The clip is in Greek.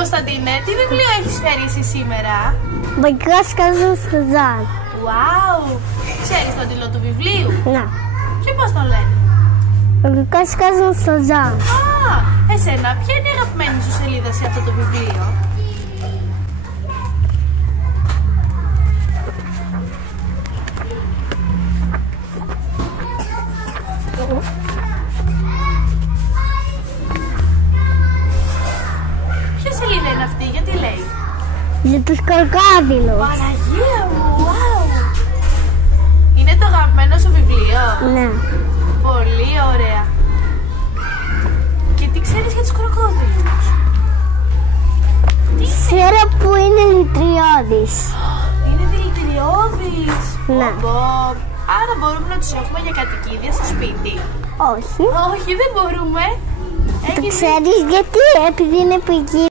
Κωνσταντίνε, τι βιβλίο έχεις φέρει εσύ σήμερα? Μαγικός κόσμος στο Ζαν. Wow! Ξέρεις τον τίτλο του βιβλίου? Ναι. Και πώς τον λένε? Μαγικός κόσμος στο Ζαν. Α, εσένα, ποια είναι η αγαπημένη σου σελίδα σε αυτό το βιβλίο? Ποια σελίδα είναι αυτή, γιατί λέει? Για τους κροκόδιλους. Παναγία μου, wow! Είναι το αγαπημένο σου βιβλίο? Ναι. Πολύ ωραία. Και τι ξέρεις για τους κροκόδιλους? Ξέρω που είναι λυτριώδης. Είναι δηλητηριώδης. Ναι. Άρα μπορούμε να τους έχουμε για κατοικίδια στο σπίτι? Όχι. Όχι, δεν μπορούμε. Το ξέρεις γιατί? Επειδή είναι πηγή.